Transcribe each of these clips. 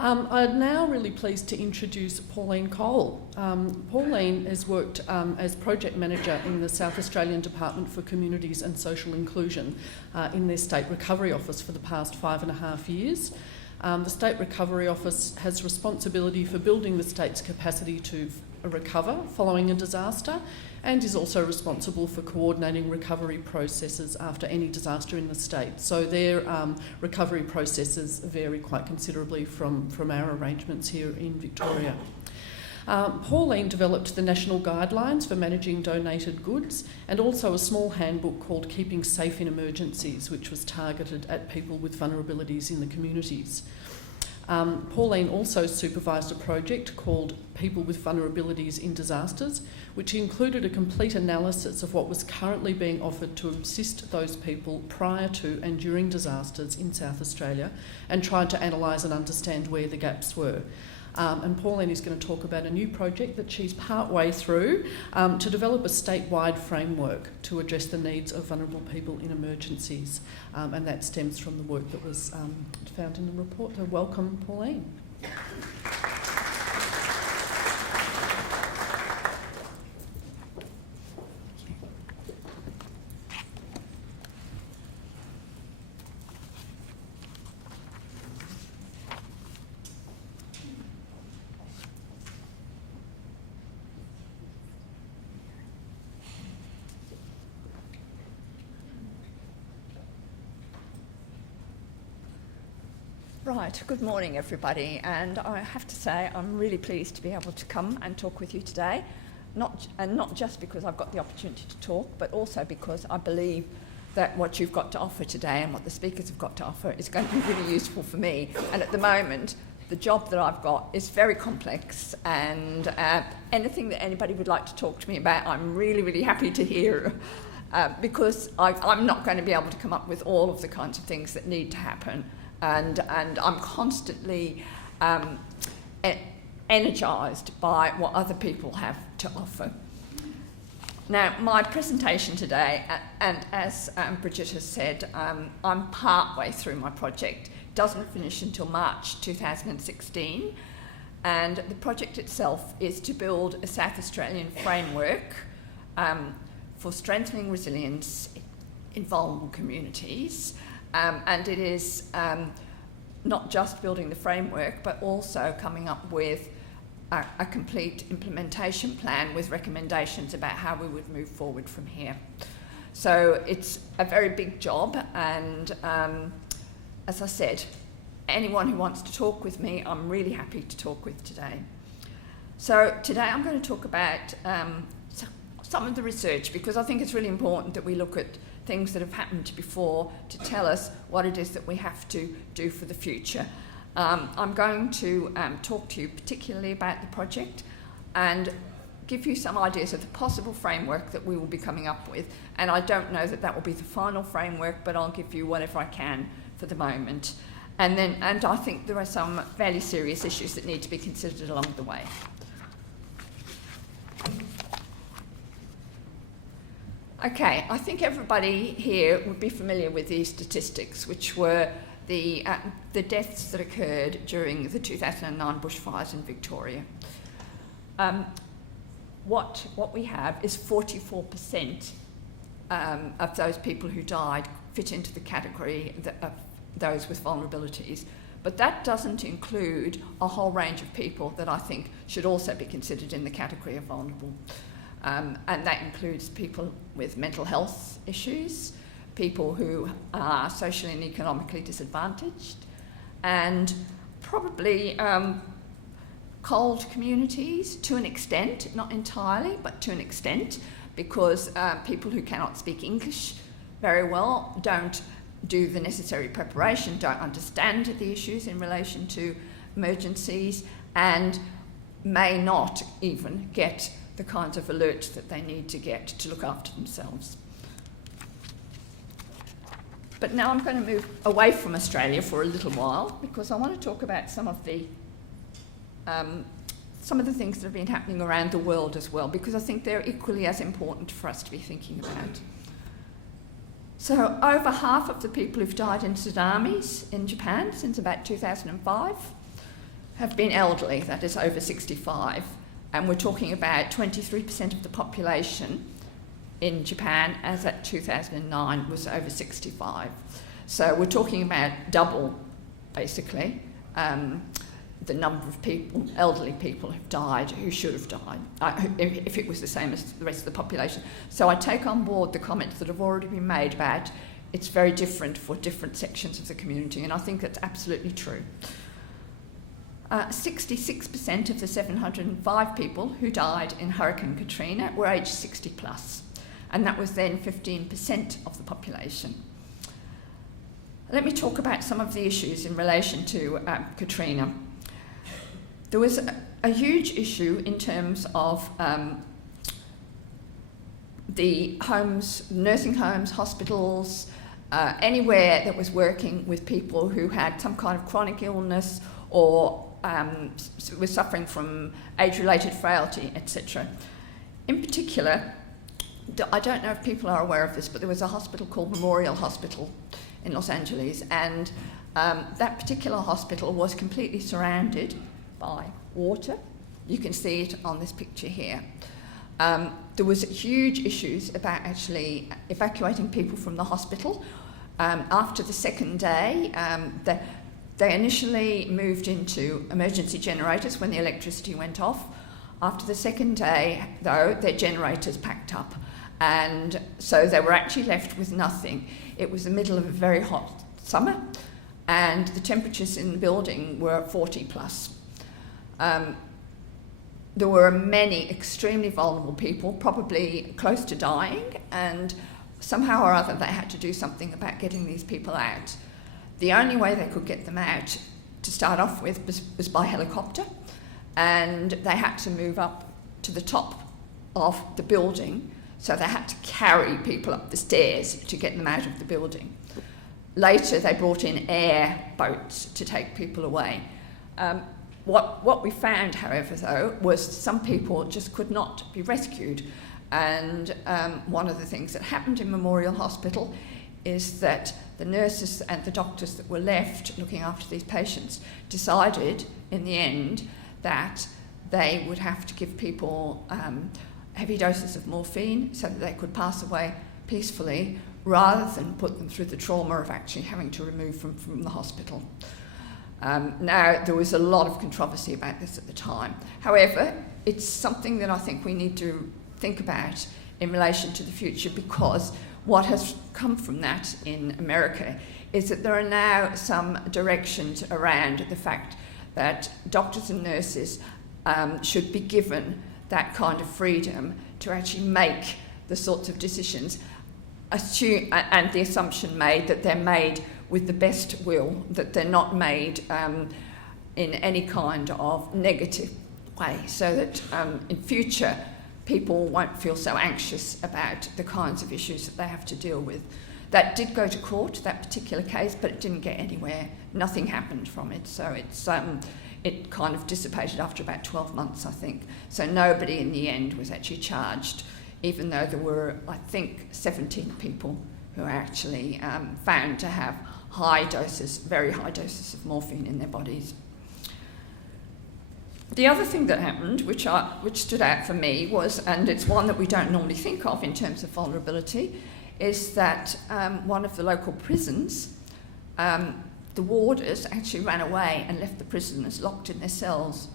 I'm now really pleased to introduce Pauline Cole. Pauline has worked as Project Manager in the South Australian Department for Communities and Social Inclusion in their State Recovery Office for the past 5.5 years. The State Recovery Office has responsibility for building the state's capacity to recover following a disaster, and is also responsible for coordinating recovery processes after any disaster in the state. So their recovery processes vary quite considerably from our arrangements here in Victoria. Pauline developed the national guidelines for managing donated goods and also a small handbook called Keeping Safe in Emergencies, which was targeted at people with vulnerabilities in the communities. Pauline also supervised a project called People with Vulnerabilities in Disasters, which included a complete analysis of what was currently being offered to assist those people prior to and during disasters in South Australia, and tried to analyse and understand where the gaps were. And Pauline is going to talk about a new project that she's partway through to develop a statewide framework to address the needs of vulnerable people in emergencies. And that stems from the work that was found in the report. So welcome, Pauline. Right, good morning everybody, and I have to say I'm really pleased to be able to come and talk with you today, not just because I've got the opportunity to talk, but also because I believe that what you've got to offer today and what the speakers have got to offer is going to be really useful for me. And at the moment, the job that I've got is very complex, and anything that anybody would like to talk to me about, I'm really, really happy to hear, because I'm not going to be able to come up with all of the kinds of things that need to happen. And I'm constantly energised by what other people have to offer. Now, my presentation today, and as Bridget has said, I'm partway through my project. It doesn't finish until March 2016, and the project itself is to build a South Australian framework for strengthening resilience in vulnerable communities. And it is not just building the framework, but also coming up with a complete implementation plan with recommendations about how we would move forward from here. So it's a very big job, and as I said, anyone who wants to talk with me, I'm really happy to talk with today. So today I'm going to talk about some of the research, because I think it's really important that we look at things that have happened before to tell us what it is that we have to do for the future. I'm going to talk to you particularly about the project and give you some ideas of the possible framework that we will be coming up with. And I don't know that that will be the final framework, but I'll give you whatever I can for the moment. And I think there are some fairly serious issues that need to be considered along the way. Okay, I think everybody here would be familiar with these statistics, which were the deaths that occurred during the 2009 bushfires in Victoria. What we have is 44% of those people who died fit into the category of those with vulnerabilities. But that doesn't include a whole range of people that I think should also be considered in the category of vulnerable. And that includes people with mental health issues, people who are socially and economically disadvantaged, and probably cold communities to an extent, not entirely, but to an extent, because people who cannot speak English very well don't do the necessary preparation, don't understand the issues in relation to emergencies, and may not even get the kinds of alerts that they need to get to look after themselves. But now I'm going to move away from Australia for a little while, because I want to talk about some of the things that have been happening around the world as well, because I think they're equally as important for us to be thinking about. So over half of the people who've died in tsunamis in Japan since about 2005, have been elderly, that is over 65, and we're talking about 23% of the population in Japan, as at 2009, was over 65. So we're talking about double, basically, the number of people, elderly people, have died who should have died, if it was the same as the rest of the population. So I take on board the comments that have already been made about it's very different for different sections of the community, and I think that's absolutely true. 66% of the 705 people who died in Hurricane Katrina were aged 60 plus, and that was then 15% of the population. Let me talk about some of the issues in relation to Katrina. There was a huge issue in terms of the homes, nursing homes, hospitals, anywhere that was working with people who had some kind of chronic illness or were suffering from age-related frailty, etc. In particular, I don't know if people are aware of this, but there was a hospital called Memorial Hospital in Los Angeles, and that particular hospital was completely surrounded by water. You can see it on this picture here. There was huge issues about actually evacuating people from the hospital. After the second day, they initially moved into emergency generators when the electricity went off. After the second day, though, their generators packed up, and so they were actually left with nothing. It was the middle of a very hot summer, and the temperatures in the building were 40 plus. There were many extremely vulnerable people, probably close to dying, and somehow or other they had to do something about getting these people out. The only way they could get them out to start off with was by helicopter, and they had to move up to the top of the building, so they had to carry people up the stairs to get them out of the building. Later they brought in air boats to take people away. What we found, however, though, was some people just could not be rescued, and one of the things that happened in Memorial Hospital is that the nurses and the doctors that were left looking after these patients decided in the end that they would have to give people heavy doses of morphine so that they could pass away peacefully, rather than put them through the trauma of actually having to remove them from the hospital. Now, there was a lot of controversy about this at the time. However, it's something that I think we need to think about in relation to the future, because what has come from that in America is that there are now some directions around the fact that doctors and nurses should be given that kind of freedom to actually make the sorts of decisions, and the assumption made that they're made with the best will, that they're not made in any kind of negative way, so that in future people won't feel so anxious about the kinds of issues that they have to deal with. That did go to court, that particular case, but it didn't get anywhere. Nothing happened from it, so it kind of dissipated after about 12 months, I think. So nobody in the end was actually charged, even though there were, I think, 17 people who were actually found to have high doses, very high doses of morphine in their bodies. The other thing that happened, which stood out for me, was, and it's one that we don't normally think of in terms of vulnerability, is that one of the local prisons, the warders actually ran away and left the prisoners locked in their cells.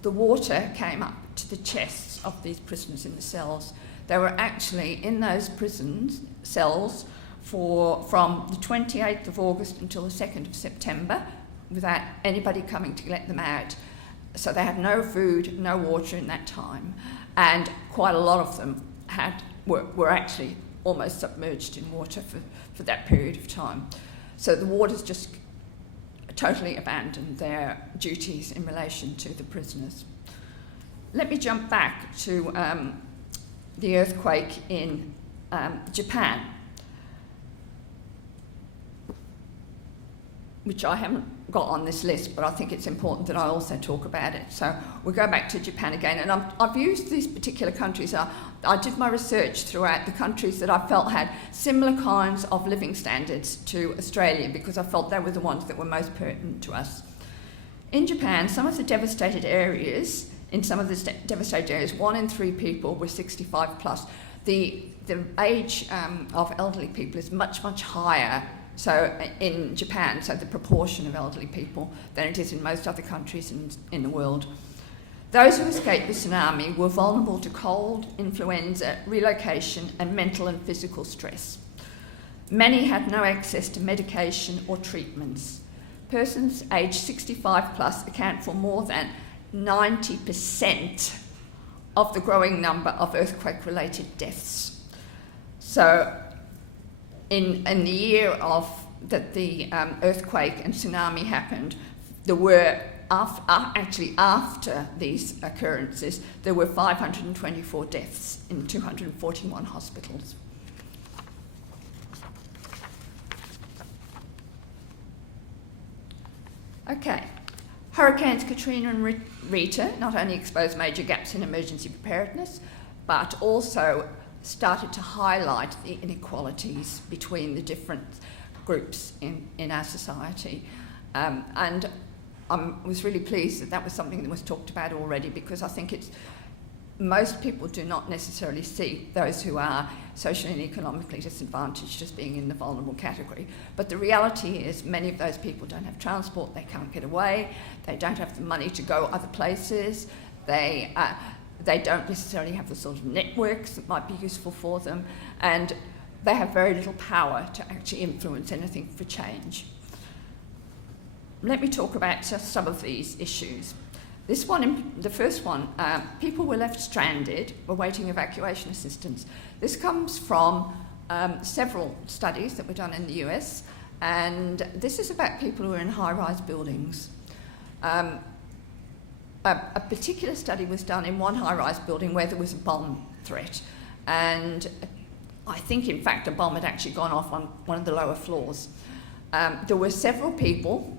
The water came up to the chests of these prisoners in the cells. They were actually in those prison cells from the 28th of August until the 2nd of September without anybody coming to let them out. So they had no food, no water in that time, and quite a lot of them were actually almost submerged in water for that period of time. So the warders just totally abandoned their duties in relation to the prisoners. Let me jump back to the earthquake in Japan, which I haven't got on this list, but I think it's important that I also talk about it. So we'll go back to Japan again, and I've used these particular countries. I did my research throughout the countries that I felt had similar kinds of living standards to Australia, because I felt they were the ones that were most pertinent to us. In Japan, some of the devastated areas, 1 in 3 people were 65 plus. The age of elderly people is much, much higher in Japan, so the proportion of elderly people, than it is in most other countries in the world. Those who escaped the tsunami were vulnerable to cold, influenza, relocation, and mental and physical stress. Many had no access to medication or treatments. Persons aged 65 plus account for more than 90% of the growing number of earthquake-related deaths. So in the year that the earthquake and tsunami happened, there were, after these occurrences, there were 524 deaths in 241 hospitals. Okay. Hurricanes Katrina and Rita not only exposed major gaps in emergency preparedness, but also started to highlight the inequalities between the different groups in our society. And I was really pleased that was something that was talked about already, because I think most people do not necessarily see those who are socially and economically disadvantaged as being in the vulnerable category. But the reality is many of those people don't have transport, they can't get away, they don't have the money to go other places, they don't necessarily have the sort of networks that might be useful for them, and they have very little power to actually influence anything for change. Let me talk about just some of these issues. This one, the first one, people were left stranded, were waiting evacuation assistance. This comes from several studies that were done in the US, and this is about people who are in high-rise buildings. A particular study was done in one high-rise building where there was a bomb threat, and I think, in fact, a bomb had actually gone off on one of the lower floors. There were several people,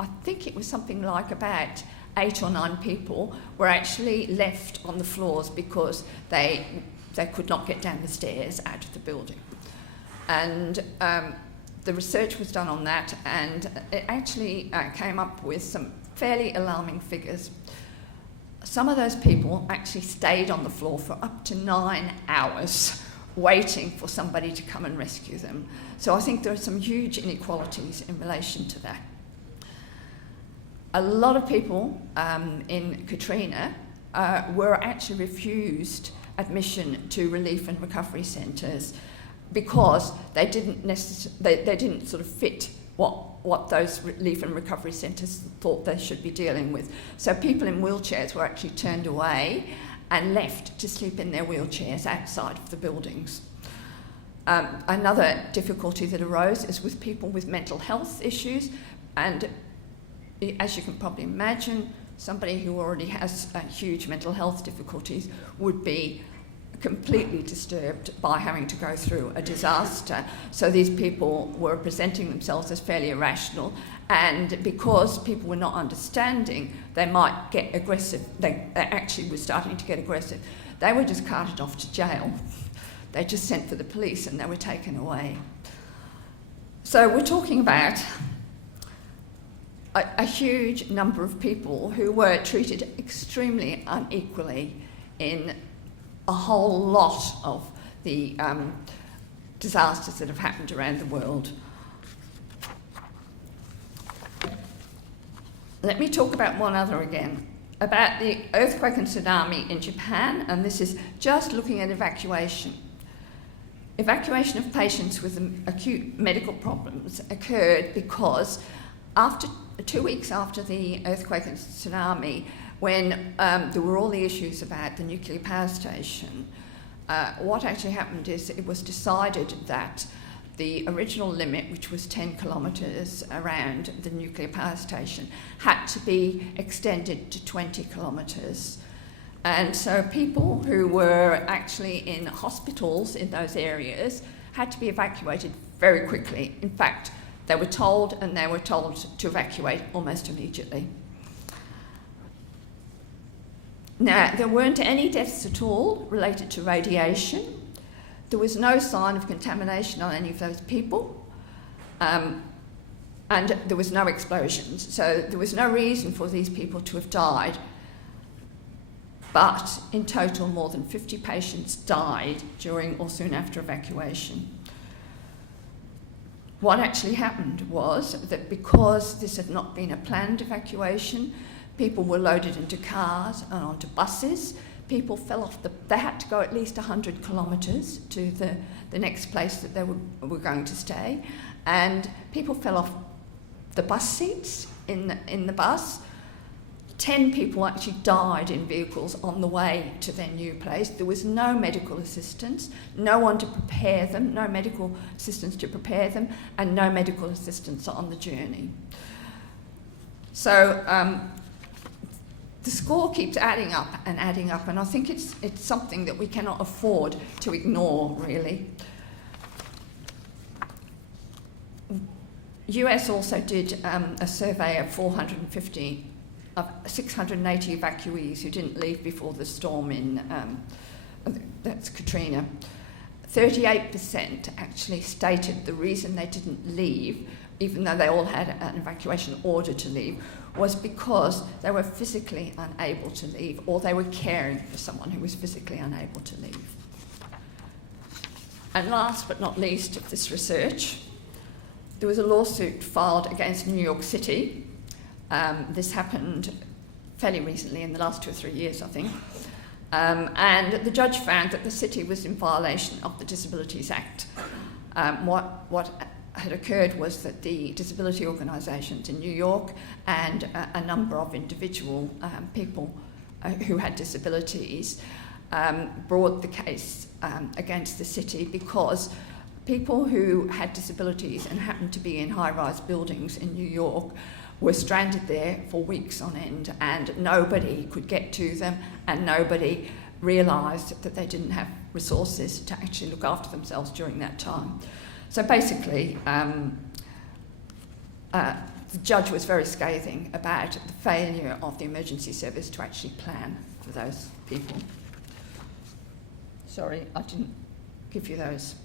I think it was something like about 8 or 9 people were actually left on the floors because they could not get down the stairs out of the building. And the research was done on that, and it actually came up with some fairly alarming figures. Some of those people actually stayed on the floor for up to 9 hours waiting for somebody to come and rescue them. So I think there are some huge inequalities in relation to that. A lot of people in Katrina were actually refused admission to relief and recovery centres because they didn't sort of fit what those relief and recovery centres thought they should be dealing with. So people in wheelchairs were actually turned away and left to sleep in their wheelchairs outside of the buildings. Another difficulty that arose is with people with mental health issues, and as you can probably imagine, somebody who already has huge mental health difficulties would be completely disturbed by having to go through a disaster. So these people were presenting themselves as fairly irrational, and because people were not understanding, they might get aggressive. They actually were starting to get aggressive. They were just carted off to jail. They just sent for the police and they were taken away. So we're talking about a huge number of people who were treated extremely unequally in a whole lot of the disasters that have happened around the world. Let me talk about one other again, about the earthquake and tsunami in Japan, and this is just looking at evacuation. Evacuation of patients with acute medical problems occurred because 2 weeks after the earthquake and tsunami, when there were all the issues about the nuclear power station, what actually happened is it was decided that the original limit, which was 10 kilometres around the nuclear power station, had to be extended to 20 kilometres. And so people who were actually in hospitals in those areas had to be evacuated very quickly. In fact, they were told to evacuate almost immediately. Now, there weren't any deaths at all related to radiation. There was no sign of contamination on any of those people. And and there was no explosions, so there was no reason for these people to have died. But in total, more than 50 patients died during or soon after evacuation. What actually happened was that because this had not been a planned evacuation, people were loaded into cars and onto buses. People fell off they had to go at least 100 kilometres to the next place that they were going to stay. And people fell off the bus seats in the bus. 10 people actually died in vehicles on the way to their new place. There was no medical assistance, no one to prepare them, no medical assistance to prepare them, and no medical assistance on the journey. So the score keeps adding up, and I think it's something that we cannot afford to ignore, really. US also did a survey of 680 evacuees who didn't leave before the storm that's Katrina. 38% actually stated the reason they didn't leave, even though they all had an evacuation order to leave, was because they were physically unable to leave, or they were caring for someone who was physically unable to leave. And last but not least of this research, there was a lawsuit filed against New York City. This happened fairly recently, in the last 2 or 3 years, I think. And the judge found that the city was in violation of the Disabilities Act. What had occurred was that the disability organisations in New York and a number of individual people who had disabilities brought the case against the city because people who had disabilities and happened to be in high-rise buildings in New York were stranded there for weeks on end, and nobody could get to them, and nobody realised that they didn't have resources to actually look after themselves during that time. So basically, the judge was very scathing about the failure of the emergency service to actually plan for those people. Sorry, I didn't give you those.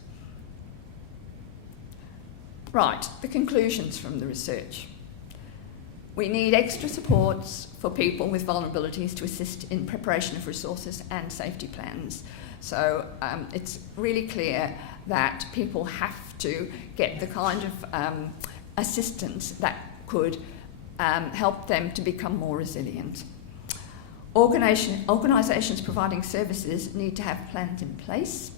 Right, the conclusions from the research. We need extra supports for people with vulnerabilities to assist in preparation of resources and safety plans. So it's really clear that people have to get the kind of assistance that could help them to become more resilient. Organisations providing services need to have plans in place,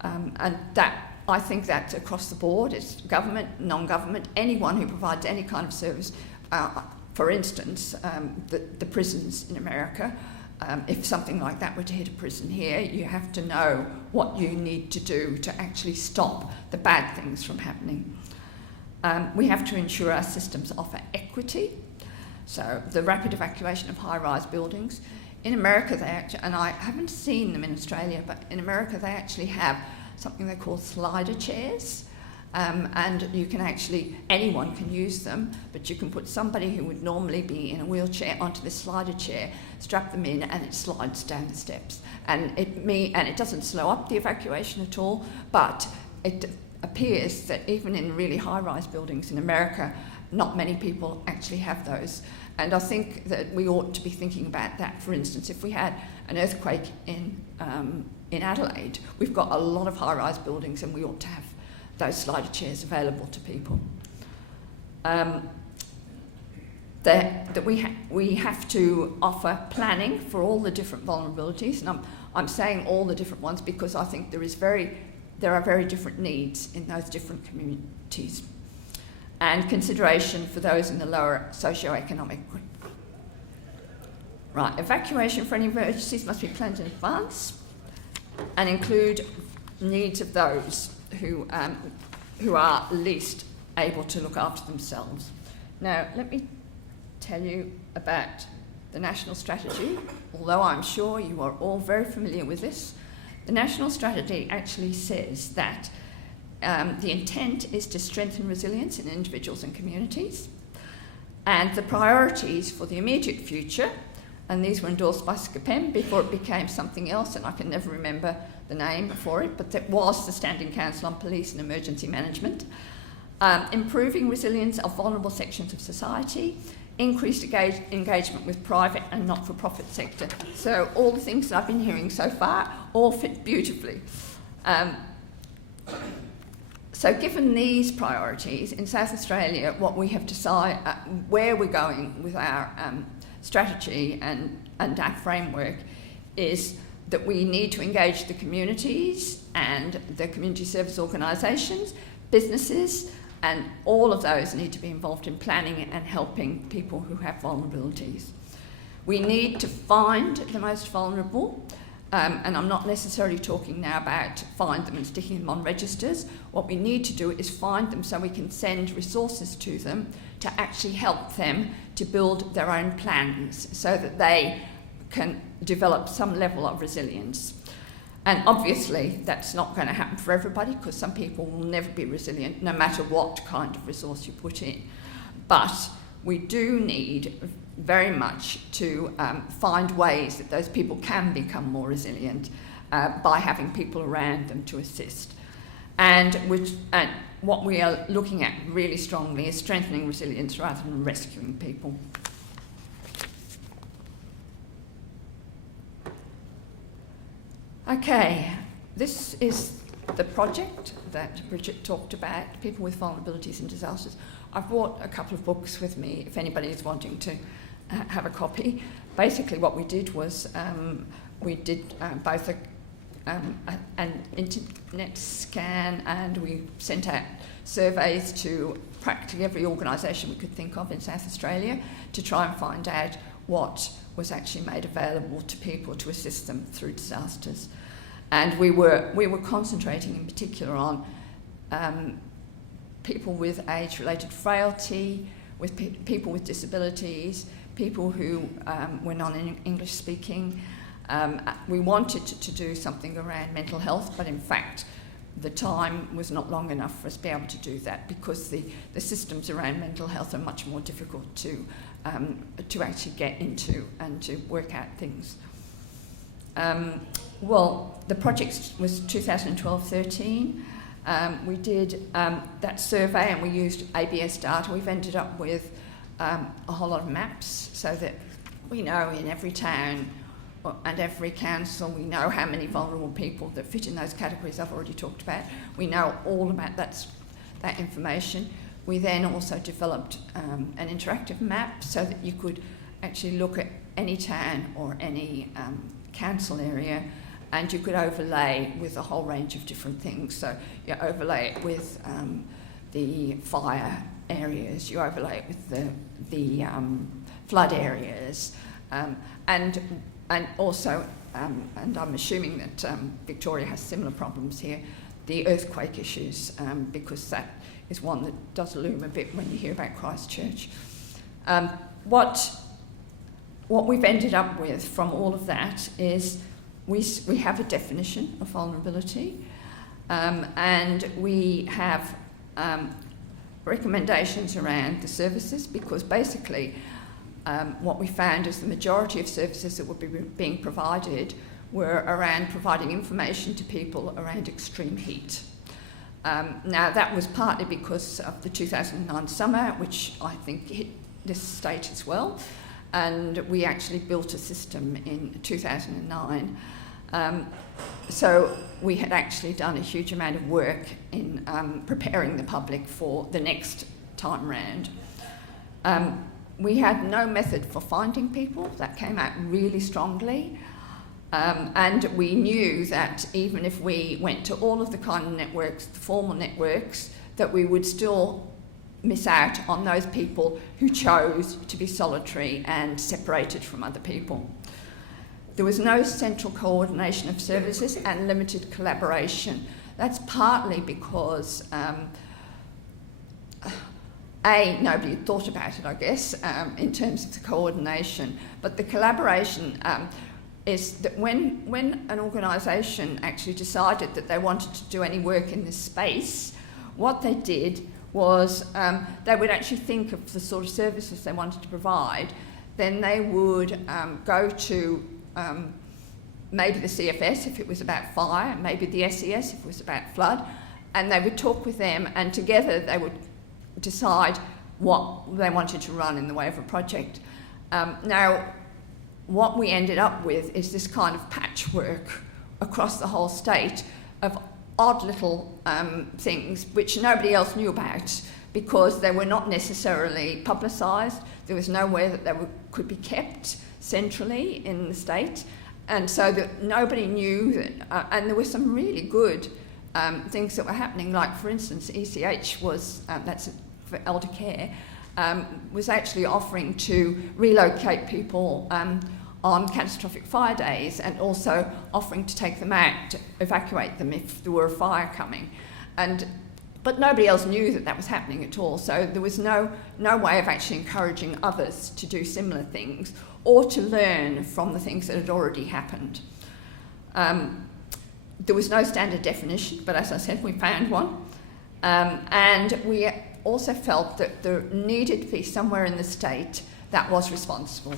and that, I think that's across the board. It's government, non-government, anyone who provides any kind of service. For instance, the prisons in America, if something like that were to hit a prison here, you have to know what you need to do to actually stop the bad things from happening. We have to ensure our systems offer equity. So the rapid evacuation of high-rise buildings. In America, they actually, and I haven't seen them in Australia, but in America they actually have something they call slider chairs. And you can actually, anyone can use them, but you can put somebody who would normally be in a wheelchair onto the slider chair, strap them in, and it slides down the steps. And it doesn't slow up the evacuation at all, but it appears that even in really high-rise buildings in America, not many people actually have those. And I think that we ought to be thinking about that. For instance, if we had an earthquake in Adelaide, we've got a lot of high-rise buildings, and we ought to have those slider chairs available to people. That we have to offer planning for all the different vulnerabilities, and I'm saying all the different ones because I think there are very different needs in those different communities, and consideration for those in the lower socio-economic group. Right, evacuation for any emergencies must be planned in advance and include needs of those who are least able to look after themselves. Now, let me tell you about the national strategy, although I'm sure you are all very familiar with this. The national strategy actually says that the intent is to strengthen resilience in individuals and communities, and the priorities for the immediate future, and these were endorsed by SCPEM before it became something else, and I can never remember the name for it, but that was the Standing Council on Police and Emergency Management. improving resilience of vulnerable sections of society, increased engagement with private and not-for-profit sector. So all the things that I've been hearing so far all fit beautifully. So given these priorities, in South Australia, what we have decided, where we're going with our strategy and our framework is that we need to engage the communities and the community service organisations, businesses, and all of those need to be involved in planning and helping people who have vulnerabilities. We need to find the most vulnerable, and I'm not necessarily talking now about find them and sticking them on registers. What we need to do is find them so we can send resources to them to actually help them to build their own plans so that they can develop some level of resilience. And obviously that's not going to happen for everybody, because some people will never be resilient no matter what kind of resource you put in. But we do need very much to find ways that those people can become more resilient by having people around them to assist. And what we are looking at really strongly is strengthening resilience rather than rescuing people. Okay, this is the project that Bridget talked about, people with vulnerabilities and disasters. I've brought a couple of books with me if anybody is wanting to have a copy. Basically what we did was we did both an internet scan, and we sent out surveys to practically every organisation we could think of in South Australia to try and find out what was actually made available to people to assist them through disasters. And we were concentrating in particular on people with age-related frailty, with people with disabilities, people who were non-English speaking. We wanted to do something around mental health, but in fact the time was not long enough for us to be able to do that, because the systems around mental health are much more difficult to actually get into and to work out things. Well, the project was 2012-13. We did that survey and we used ABS data. We've ended up with a whole lot of maps so that we know in every town and every council, we know how many vulnerable people that fit in those categories I've already talked about. We know all about that information. We then also developed an interactive map so that you could actually look at any town or any council area, and you could overlay with a whole range of different things. So you overlay it with the fire areas, you overlay it with the flood areas, and also, and I'm assuming that Victoria has similar problems here, the earthquake issues, because that is one that does loom a bit when you hear about Christchurch. What we've ended up with from all of that is we have a definition of vulnerability, and we have recommendations around the services, because basically what we found is the majority of services that would be being provided were around providing information to people around extreme heat. Now that was partly because of the 2009 summer, which I think hit this state as well, and we actually built a system in 2009. So we had actually done a huge amount of work in preparing the public for the next time round. We had no method for finding people. That came out really strongly. And we knew that even if we went to all of the kind of networks, the formal networks, that we would still miss out on those people who chose to be solitary and separated from other people. There was no central coordination of services and limited collaboration. That's partly because nobody had thought about it, I guess, in terms of the coordination. But the collaboration is that when an organisation actually decided that they wanted to do any work in this space, what they did was they would actually think of the sort of services they wanted to provide. Then they would go to maybe the CFS if it was about fire, maybe the SES if it was about flood, and they would talk with them, and together they would decide what they wanted to run in the way of a project. Now, what we ended up with is this kind of patchwork across the whole state of odd little things which nobody else knew about because they were not necessarily publicised. There was nowhere that they could be kept centrally in the state, and so that nobody knew that, and there were some really good things that were happening, like for instance ECH was, that's for elder care, was actually offering to relocate people on catastrophic fire days, and also offering to take them out, to evacuate them if there were a fire coming. But nobody else knew that that was happening at all, so there was no way of actually encouraging others to do similar things or to learn from the things that had already happened. There was no standard definition, but as I said, we found one. And we also felt that there needed to be somewhere in the state that was responsible,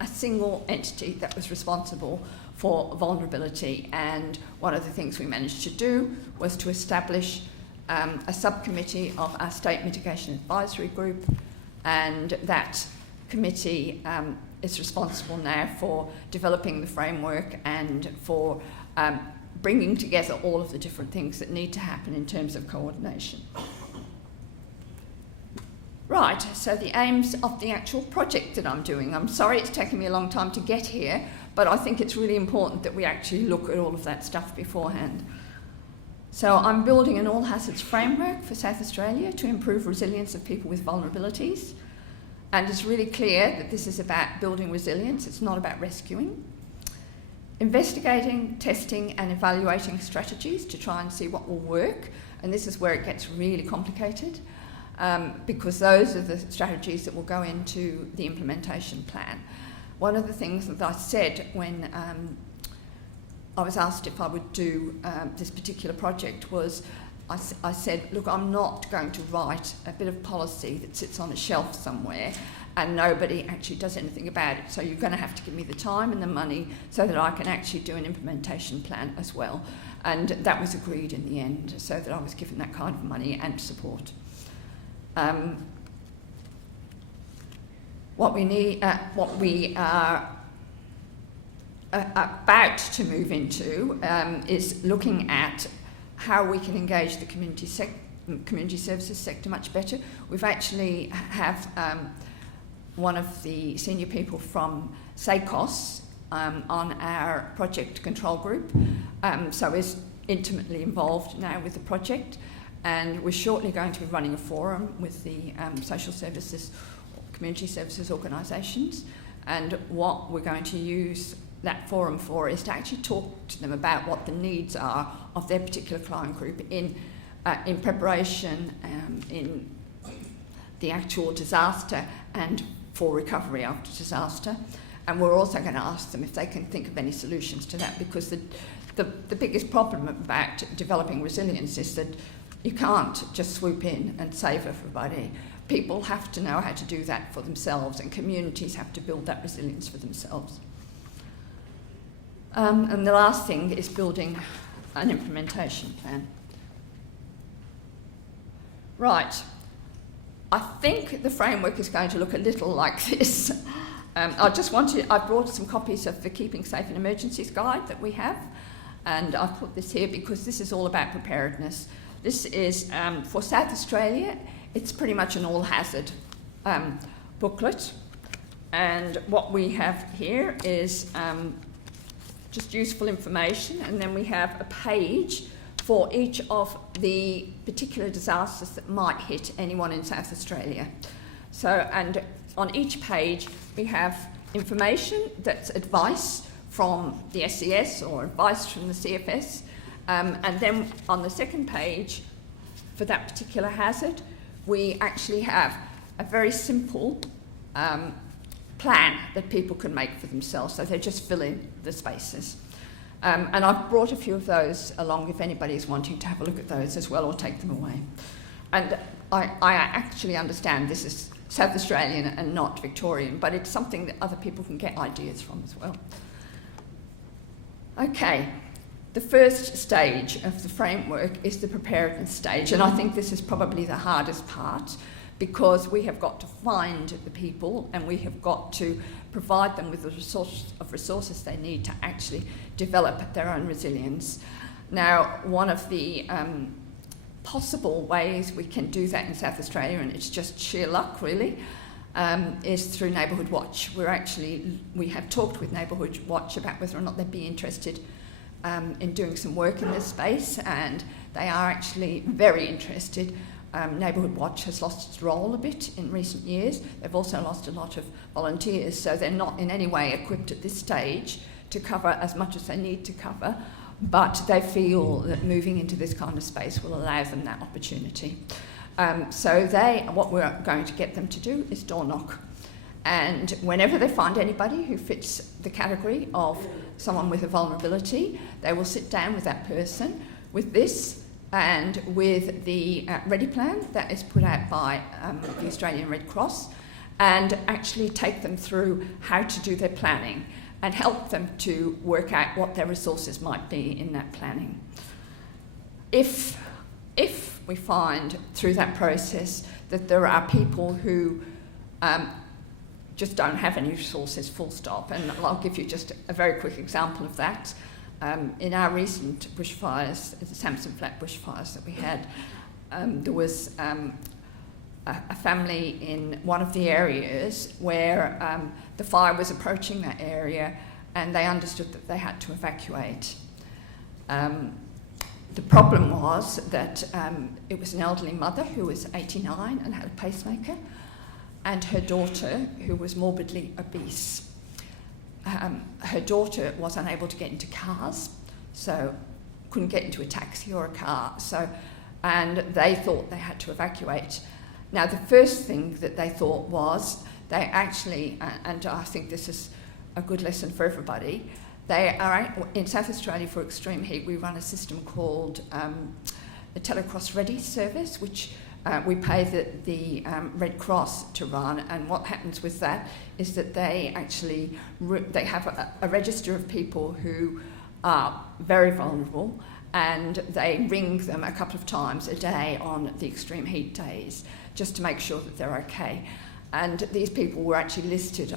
a single entity that was responsible for vulnerability. And one of the things we managed to do was to establish a subcommittee of our State Mitigation Advisory Group, and that committee is responsible now for developing the framework and for bringing together all of the different things that need to happen in terms of coordination. Right, so the aims of the actual project that I'm doing. I'm sorry it's taken me a long time to get here, but I think it's really important that we actually look at all of that stuff beforehand. So I'm building an all hazards framework for South Australia to improve resilience of people with vulnerabilities. And it's really clear that this is about building resilience, it's not about rescuing. Investigating, testing and evaluating strategies to try and see what will work. And this is where it gets really complicated, because those are the strategies that will go into the implementation plan. One of the things that I said when I was asked if I would do this particular project was, I said, look, I'm not going to write a bit of policy that sits on a shelf somewhere and nobody actually does anything about it. So you're going to have to give me the time and the money so that I can actually do an implementation plan as well. And that was agreed in the end, so that I was given that kind of money and support. What we are about to move into is looking at how we can engage the community services sector much better. We've actually have one of the senior people from SACOS on our project control group, so is intimately involved now with the project, and we're shortly going to be running a forum with the social services, community services organisations, and what we're going to use that forum for is to actually talk to them about what the needs are of their particular client group in preparation, in the actual disaster and for recovery after disaster. And we're also going to ask them if they can think of any solutions to that, because the biggest problem about developing resilience is that you can't just swoop in and save everybody. People have to know how to do that for themselves, and communities have to build that resilience for themselves. And the last thing is building an implementation plan. Right. I think the framework is going to look a little like this. I brought some copies of the Keeping Safe in Emergencies guide that we have, and I've put this here because this is all about preparedness. This is for South Australia. It's pretty much an all-hazard booklet, and what we have here is just useful information, and then we have a page for each of the particular disasters that might hit anyone in South Australia. So, and on each page we have information that's advice from the SCS or advice from the CFS, and then on the second page for that particular hazard we actually have a very simple plan that people can make for themselves, so they just fill in the spaces. And I've brought a few of those along if anybody is wanting to have a look at those as well or take them away. And I actually understand this is South Australian and not Victorian, but it's something that other people can get ideas from as well. Okay, The first stage of the framework is the preparedness stage, and I think this is probably the hardest part, because we have got to find the people and we have got to provide them with the resources they need to actually develop their own resilience. Now, one of the possible ways we can do that in South Australia, and it's just sheer luck really, is through Neighbourhood Watch. We have talked with Neighbourhood Watch about whether or not they'd be interested in doing some work in this space, and they are actually very interested. Neighbourhood Watch has lost its role a bit in recent years. They've also lost a lot of volunteers, so they're not in any way equipped at this stage to cover as much as they need to cover, but they feel that moving into this kind of space will allow them that opportunity. What we're going to get them to do is door knock. And whenever they find anybody who fits the category of someone with a vulnerability, they will sit down with that person with this and with the Ready Plan that is put out by the Australian Red Cross, and actually take them through how to do their planning and help them to work out what their resources might be in that planning. If we find through that process that there are people who just don't have any resources, full stop, and I'll give you just a very quick example of that. In our recent bushfires, the Samson Flat bushfires that we had, there was a family in one of the areas where the fire was approaching that area, and they understood that they had to evacuate. The problem was that it was an elderly mother who was 89 and had a pacemaker, and her daughter who was morbidly obese. Her daughter was unable to get into cars, so couldn't get into a taxi or a car, and they thought they had to evacuate. Now, the first thing that they thought was they actually, and I think this is a good lesson for everybody, they are in South Australia for extreme heat. We run a system called the Telecross Ready service, which we pay the Red Cross to run, and what happens with that is that they actually they have a register of people who are very vulnerable, and they ring them a couple of times a day on the extreme heat days just to make sure that they're okay. And these people were actually listed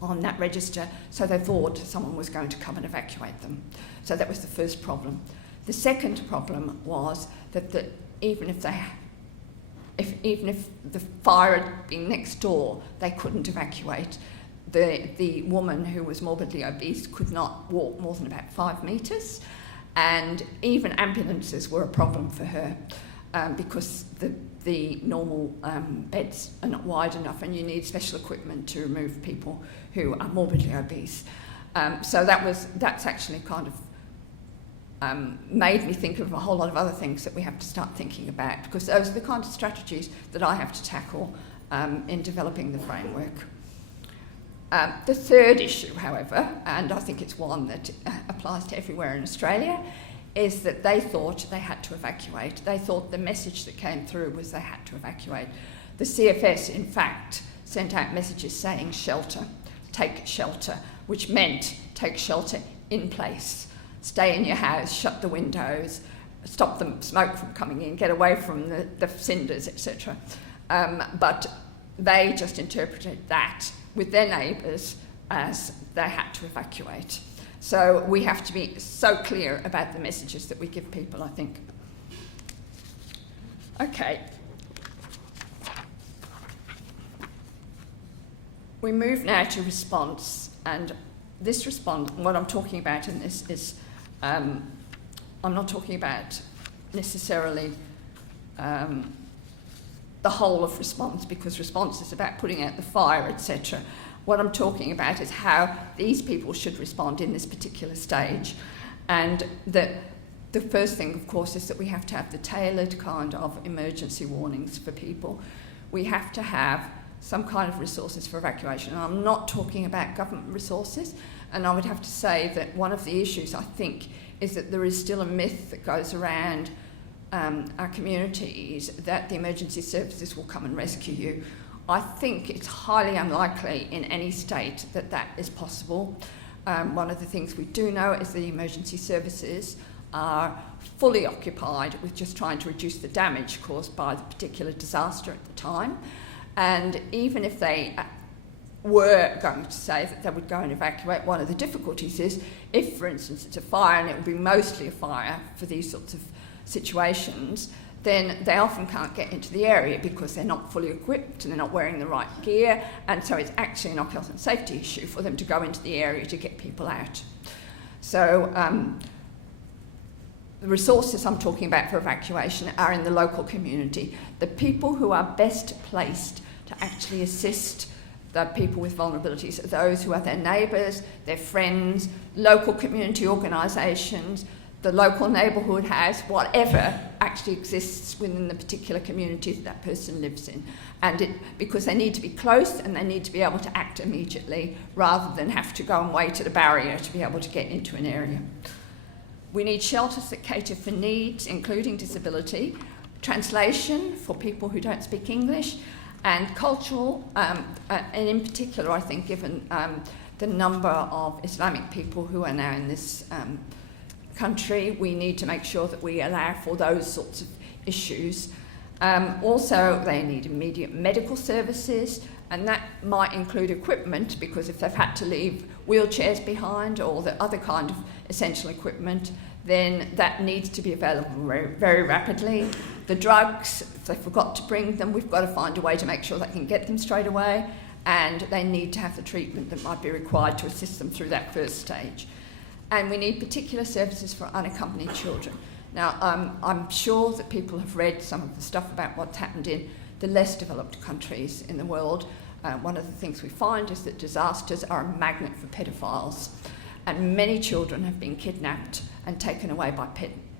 on that register, so they thought someone was going to come and evacuate them. So that was the first problem. The second problem was that even if the fire had been next door, they couldn't evacuate. The woman who was morbidly obese could not walk more than about 5 metres, and even ambulances were a problem for her because the normal beds are not wide enough, and you need special equipment to remove people who are morbidly obese. So that's actually kind of made me think of a whole lot of other things that we have to start thinking about, because those are the kind of strategies that I have to tackle in developing the framework. The third issue, however, and I think it's one that applies to everywhere in Australia, is that they thought they had to evacuate. They thought the message that came through was they had to evacuate. The CFS, in fact, sent out messages saying shelter, take shelter, which meant take shelter in place. Stay in your house, shut the windows, stop the smoke from coming in, get away from the cinders, etc. But they just interpreted that with their neighbours as they had to evacuate. So we have to be so clear about the messages that we give people, I think. Okay. We move now to response, and this response, what I'm talking about in this is, I'm not talking about necessarily the whole of response, because response is about putting out the fire, etc. What I'm talking about is how these people should respond in this particular stage. And the first thing, of course, is that we have to have the tailored kind of emergency warnings for people. We have to have some kind of resources for evacuation. And I'm not talking about government resources, and I would have to say that one of the issues, I think, is that there is still a myth that goes around our communities that the emergency services will come and rescue you. I think it's highly unlikely in any state that that is possible. One of the things we do know is the emergency services are fully occupied with just trying to reduce the damage caused by the particular disaster at the time. And even if they were going to say that they would go and evacuate, one of the difficulties is if, for instance, it's a fire, and it would be mostly a fire for these sorts of situations, then they often can't get into the area because they're not fully equipped and they're not wearing the right gear, and so it's actually an health and safety issue for them to go into the area to get people out. So the resources I'm talking about for evacuation are in the local community. The people who are best placed to actually assist the people with vulnerabilities are those who are their neighbours, their friends, local community organisations, the local neighbourhood house, whatever actually exists within the particular community that person lives in. And because they need to be close and they need to be able to act immediately rather than have to go and wait at a barrier to be able to get into an area. We need shelters that cater for needs, including disability, translation for people who don't speak English, and cultural, and in particular, I think, given the number of Islamic people who are now in this country, we need to make sure that we allow for those sorts of issues. Also, they need immediate medical services, and that might include equipment, because if they've had to leave wheelchairs behind or the other kind of essential equipment, then that needs to be available very, very rapidly. The drugs, if they forgot to bring them, we've got to find a way to make sure they can get them straight away, and they need to have the treatment that might be required to assist them through that first stage. And we need particular services for unaccompanied children. Now, I'm sure that people have read some of the stuff about what's happened in the less developed countries in the world. One of the things we find is that disasters are a magnet for pedophiles, and many children have been kidnapped and taken away by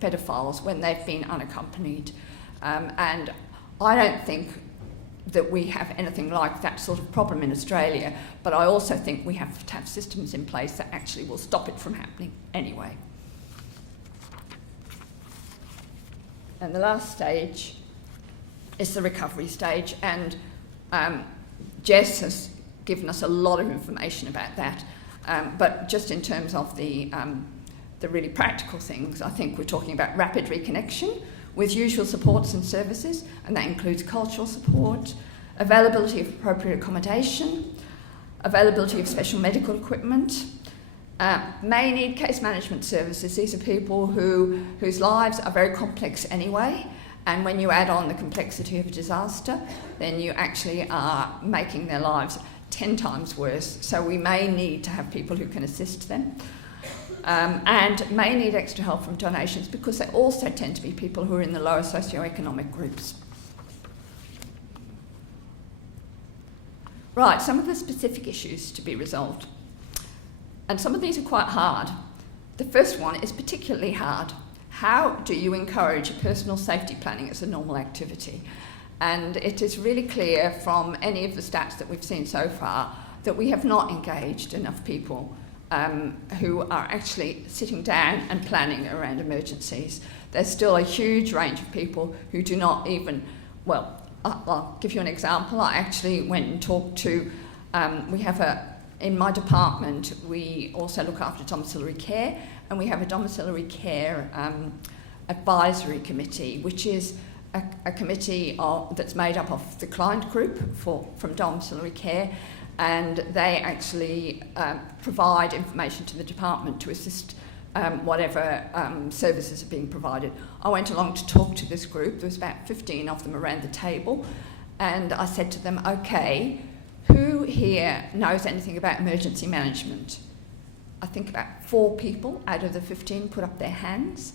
pedophiles when they've been unaccompanied. And I don't think that we have anything like that sort of problem in Australia, but I also think we have to have systems in place that actually will stop it from happening anyway. And the last stage is the recovery stage, and Jess has given us a lot of information about that, but just in terms of the really practical things, I think we're talking about rapid reconnection with usual supports and services, and that includes cultural support, availability of appropriate accommodation, availability of special medical equipment, may need case management services. These are people whose lives are very complex anyway, and when you add on the complexity of a disaster, then you actually are making their lives 10 times worse. So we may need to have people who can assist them. And may need extra help from donations, because they also tend to be people who are in the lower socioeconomic groups. Right, some of the specific issues to be resolved. And some of these are quite hard. The first one is particularly hard. How do you encourage personal safety planning as a normal activity? And it is really clear from any of the stats that we've seen so far that we have not engaged enough people who are actually sitting down and planning around emergencies. There's still a huge range of people who do not even, well, I'll give you an example. I actually went and talked to, in my department, we also look after domiciliary care, and we have a domiciliary care advisory committee, which is a committee that's made up of the client group from domiciliary care, and they actually provide information to the department to assist whatever services are being provided. I went along to talk to this group. There was about 15 of them around the table, and I said to them, okay, who here knows anything about emergency management? I think about 4 people out of the 15 put up their hands.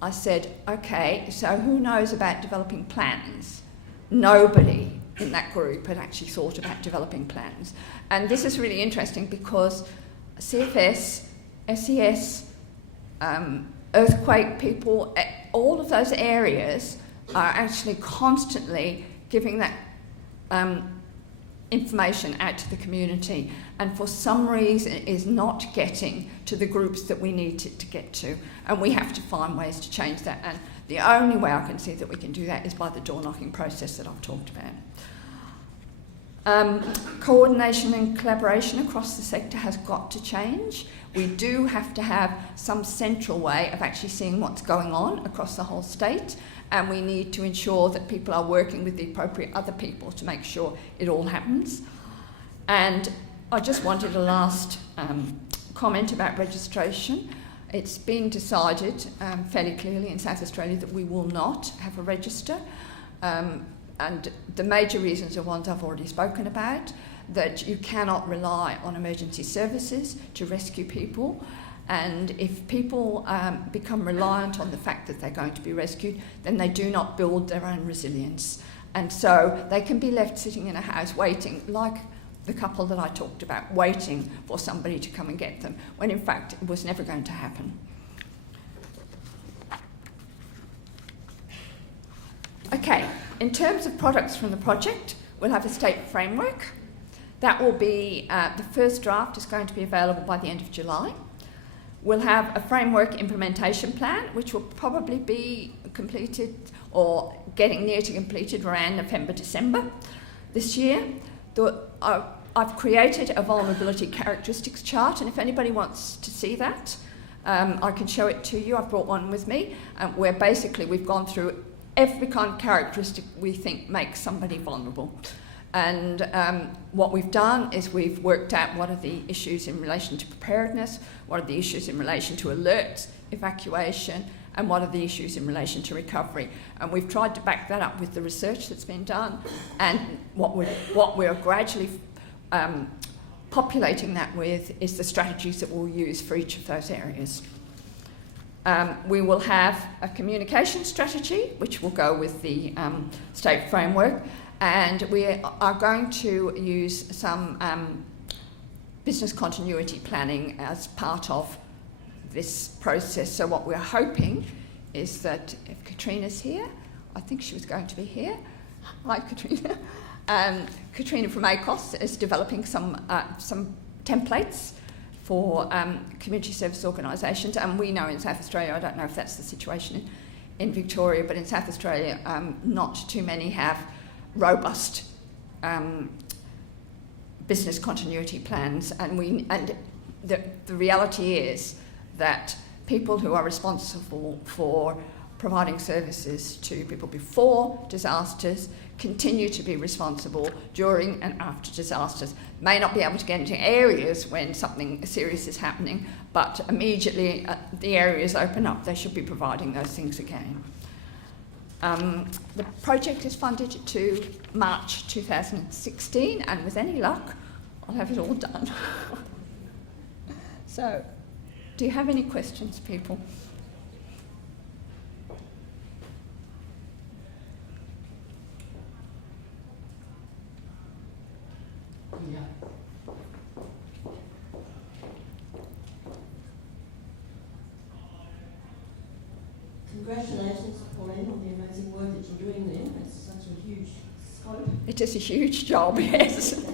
I said, okay, so who knows about developing plans? Nobody in that group had actually thought about developing plans. And this is really interesting because CFS, SES, earthquake people, all of those areas are actually constantly giving that information out to the community, and for some reason it is not getting to the groups that we need it to get to, and we have to find ways to change that, and the only way I can see that we can do that is by the door knocking process that I've talked about. Coordination and collaboration across the sector has got to change. We do have to have some central way of actually seeing what's going on across the whole state, and we need to ensure that people are working with the appropriate other people to make sure it all happens. And I just wanted a last comment about registration. It's been decided fairly clearly in South Australia that we will not have a register, and the major reasons are ones I've already spoken about, that you cannot rely on emergency services to rescue people, and if people become reliant on the fact that they're going to be rescued, then they do not build their own resilience, and so they can be left sitting in a house waiting, like the couple that I talked about, waiting for somebody to come and get them, when in fact it was never going to happen. Okay, in terms of products from the project, we'll have a state framework. That will be, the first draft is going to be available by the end of July. We'll have a framework implementation plan, which will probably be completed or getting near to completed around November, December this year. I've created a vulnerability characteristics chart, and if anybody wants to see that, I can show it to you. I've brought one with me, where basically we've gone through every kind of characteristic we think makes somebody vulnerable. And what we've done is we've worked out what are the issues in relation to preparedness, what are the issues in relation to alerts, evacuation, and what are the issues in relation to recovery. And we've tried to back that up with the research that's been done, and what we're gradually populating that with is the strategies that we'll use for each of those areas. We will have a communication strategy, which will go with the state framework, and we are going to use some business continuity planning as part of this process. So what we're hoping is that if Katrina's here, I think she was going to be here. Hi, Katrina. Katrina from ACOS is developing some templates for community service organisations, and we know in South Australia, I don't know if that's the situation in Victoria, but in South Australia, not too many have robust business continuity plans, and the reality is that people who are responsible for providing services to people before disasters continue to be responsible during and after disasters. May not be able to get into areas when something serious is happening, but immediately the areas open up, they should be providing those things again. The project is funded to March 2016, and with any luck, I'll have it all done. So, do you have any questions, people? Yeah. Congratulations, Pauline, on the amazing work that you're doing there. It's such a huge scope. It is a huge job, yes.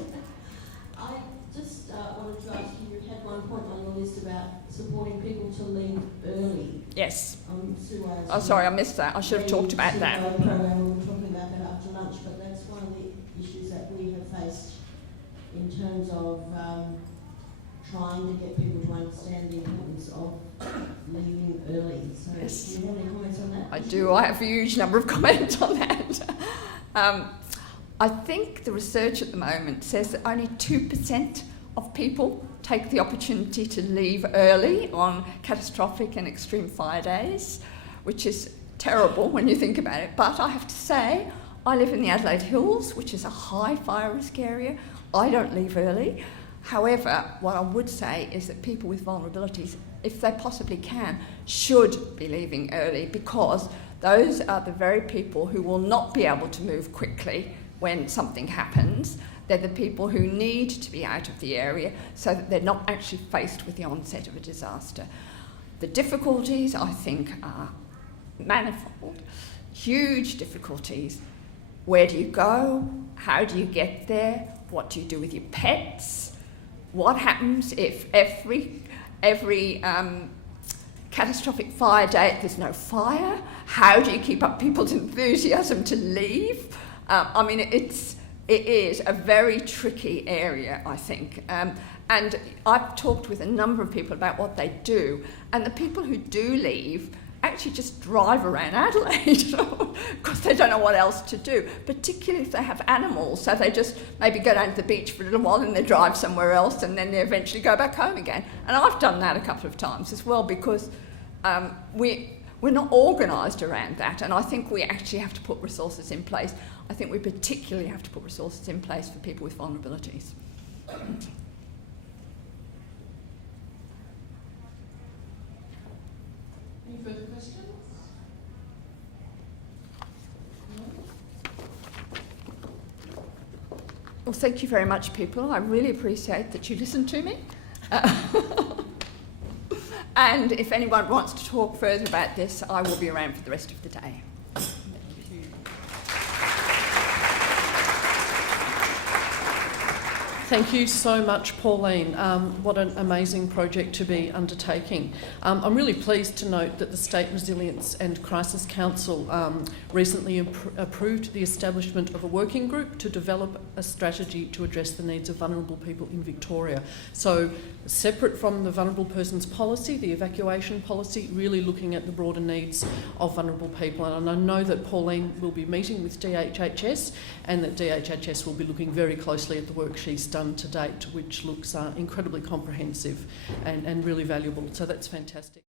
I just wanted to ask you, you had one point on your list about supporting people to leave early. Yes. Suez. Oh, sorry, I missed that. I should have talked about that. Program. We were talking about that after lunch, but that's one of the issues that we have faced in terms of trying to get people to understand the importance of leaving early. So Yes. do you have any comments on that? I do. I have a huge number of comments on that. I think the research at the moment says that only 2% of people take the opportunity to leave early on catastrophic and extreme fire days, which is terrible when you think about it. But I have to say, I live in the Adelaide Hills, which is a high fire risk area. I don't leave early. However, what I would say is that people with vulnerabilities, if they possibly can, should be leaving early, because those are the very people who will not be able to move quickly when something happens. They're the people who need to be out of the area so that they're not actually faced with the onset of a disaster. The difficulties, I think, are manifold. Huge difficulties. Where do you go? How do you get there? What do you do with your pets? What happens if every catastrophic fire day there's no fire? How do you keep up people's enthusiasm to leave? I mean, it's it is a very tricky area, I think. And I've talked with a number of people about what they do, and the people who do leave actually just drive around Adelaide because they don't know what else to do, particularly if they have animals. So they just maybe go down to the beach for a little while and they drive somewhere else and then they eventually go back home again. And I've done that a couple of times as well because we're not organised around that, and I think we actually have to put resources in place. I think we particularly have to put resources in place for people with vulnerabilities. Any further questions? Well, thank you very much, people. I really appreciate that you listened to me. And if anyone wants to talk further about this, I will be around for the rest of the day. Thank you so much, Pauline. What an amazing project to be undertaking. I'm really pleased to note that the State Resilience and Crisis Council recently approved the establishment of a working group to develop a strategy to address the needs of vulnerable people in Victoria. So, separate from the vulnerable persons policy, the evacuation policy, really looking at the broader needs of vulnerable people. And I know that Pauline will be meeting with DHHS and that DHHS will be looking very closely at the work she's done to date, which looks incredibly comprehensive and really valuable. So that's fantastic.